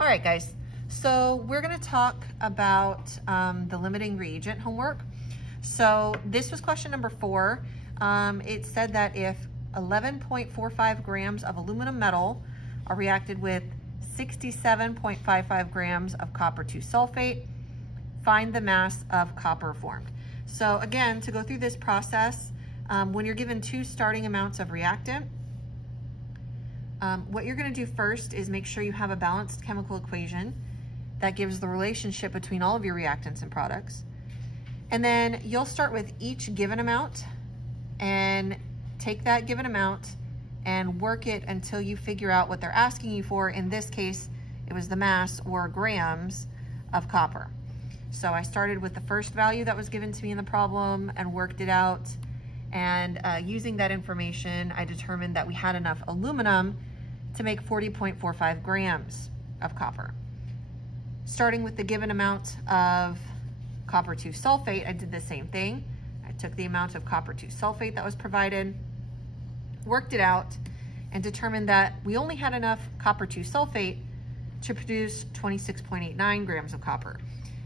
All right, guys. So we're going to talk about the limiting reagent homework. So this was question number 4. It said that if 11.45 grams of aluminum metal are reacted with 67.55 grams of copper 2 sulfate, find the mass of copper formed. So again, to go through this process, when you're given 2 starting amounts of reactant, what you're going to do first is make sure you have a balanced chemical equation that gives the relationship between all of your reactants and products. And then you'll start with each given amount and take that given amount and work it until you figure out what they're asking you for. In this case, it was the mass or grams of copper. So I started with the first value that was given to me in the problem and worked it out. And using that information, I determined that we had enough aluminum to make 40.45 grams of copper. Starting with the given amount of copper 2 sulfate, I did the same thing. I took the amount of copper 2 sulfate that was provided, worked it out, and determined that we only had enough copper 2 sulfate to produce 26.89 grams of copper.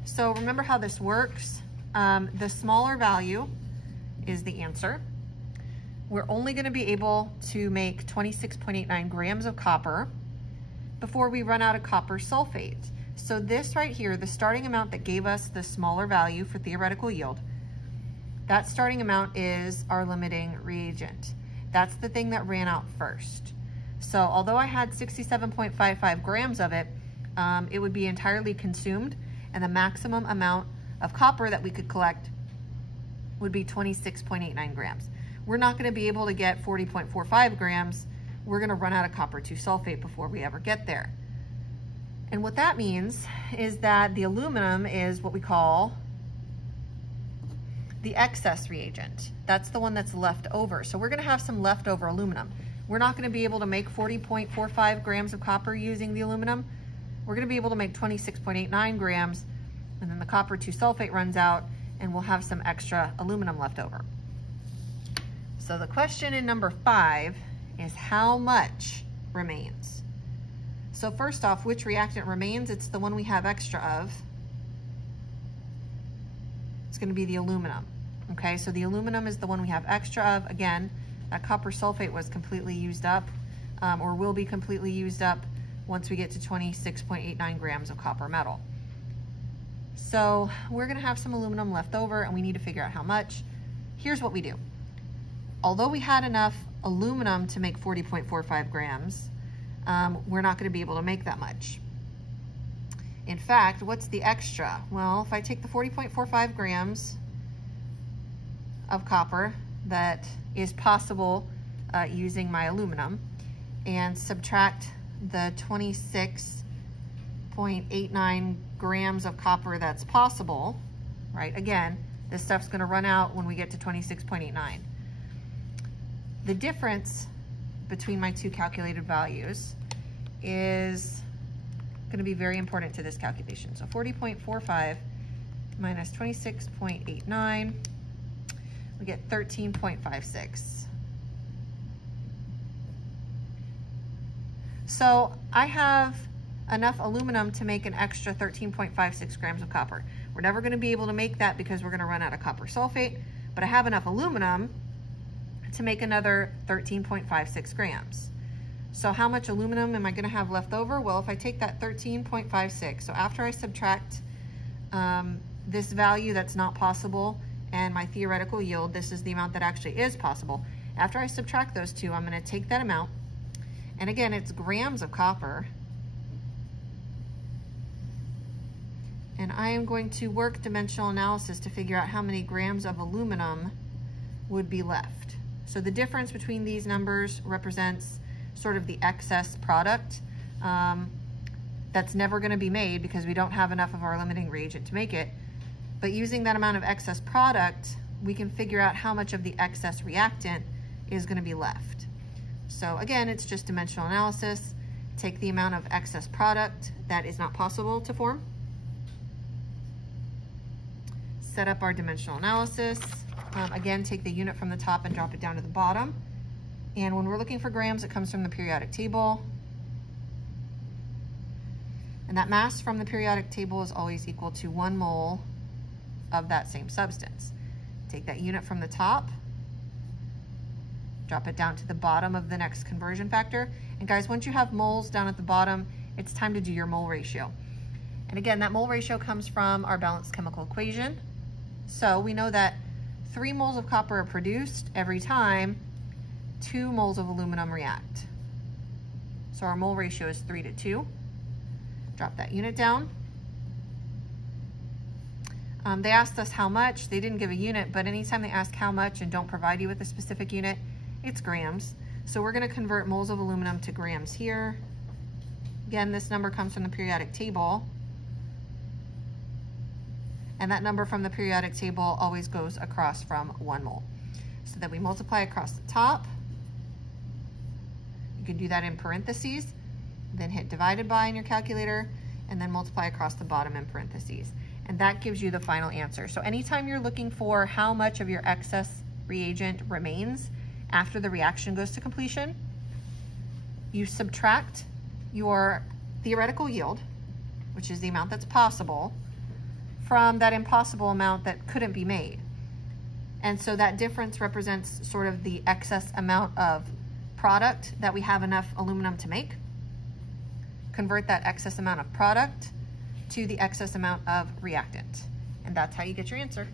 So remember how this works. The smaller value is the answer. We're only going to be able to make 26.89 grams of copper before we run out of copper sulfate. So this right here, the starting amount that gave us the smaller value for theoretical yield, that starting amount is our limiting reagent. That's the thing that ran out first. So although I had 67.55 grams of it, it would be entirely consumed, and the maximum amount of copper that we could collect would be 26.89 grams. We're not going to be able to get 40.45 grams. We're going to run out of copper 2 sulfate before we ever get there. And what that means is that the aluminum is what we call the excess reagent. That's the one that's left over. So we're going to have some leftover aluminum. We're not going to be able to make 40.45 grams of copper using the aluminum. We're going to be able to make 26.89 grams, and then the copper 2 sulfate runs out, and we'll have some extra aluminum left over. So the question in number 5 is how much remains? So first off, which reactant remains? It's the one we have extra of. It's going to be the aluminum. Okay, so the aluminum is the one we have extra of. Again, that copper sulfate was completely used up, or will be completely used up once we get to 26.89 grams of copper metal. So we're going to have some aluminum left over, and we need to figure out how much. Here's what we do. Although we had enough aluminum to make 40.45 grams, we're not going to be able to make that much. In fact, what's the extra? Well, if I take the 40.45 grams of copper that is possible using my aluminum and subtract the 26.89 grams of copper that's possible, right? Again, this stuff's going to run out when we get to 26.89. The difference between my 2 calculated values is going to be very important to this calculation. So 40.45 minus 26.89, we get 13.56. So I have enough aluminum to make an extra 13.56 grams of copper. We're never going to be able to make that because we're going to run out of copper sulfate, but I have enough aluminum to make another 13.56 grams. So how much aluminum am I going to have left over? Well, if I take that 13.56, so after I subtract this value that's not possible and my theoretical yield, this is the amount that actually is possible. After I subtract those two, I'm going to take that amount, and again, it's grams of copper, and I am going to work dimensional analysis to figure out how many grams of aluminum would be left. So the difference between these numbers represents sort of the excess product that's never going to be made because we don't have enough of our limiting reagent to make it. But using that amount of excess product, we can figure out how much of the excess reactant is going to be left. So again, it's just dimensional analysis. Take the amount of excess product that is not possible to form. Set up our dimensional analysis. Again, take the unit from the top and drop it down to the bottom. And when we're looking for grams, it comes from the periodic table. And that mass from the periodic table is always equal to 1 mole of that same substance. Take that unit from the top, drop it down to the bottom of the next conversion factor. And guys, once you have moles down at the bottom, it's time to do your mole ratio. And again, that mole ratio comes from our balanced chemical equation. So we know that 3 moles of copper are produced every time 2 moles of aluminum react. So our mole ratio is 3 to 2. Drop that unit down. They asked us how much. They didn't give a unit, but anytime they ask how much and don't provide you with a specific unit, it's grams. So we're going to convert moles of aluminum to grams here. Again, this number comes from the periodic table. And that number from the periodic table always goes across from 1 mole. So that we multiply across the top. You can do that in parentheses, then hit divided by in your calculator, and then multiply across the bottom in parentheses. And that gives you the final answer. So anytime you're looking for how much of your excess reagent remains after the reaction goes to completion, you subtract your theoretical yield, which is the amount that's possible, from that impossible amount that couldn't be made. And so that difference represents sort of the excess amount of product that we have enough aluminum to make. Convert that excess amount of product to the excess amount of reactant. And that's how you get your answer.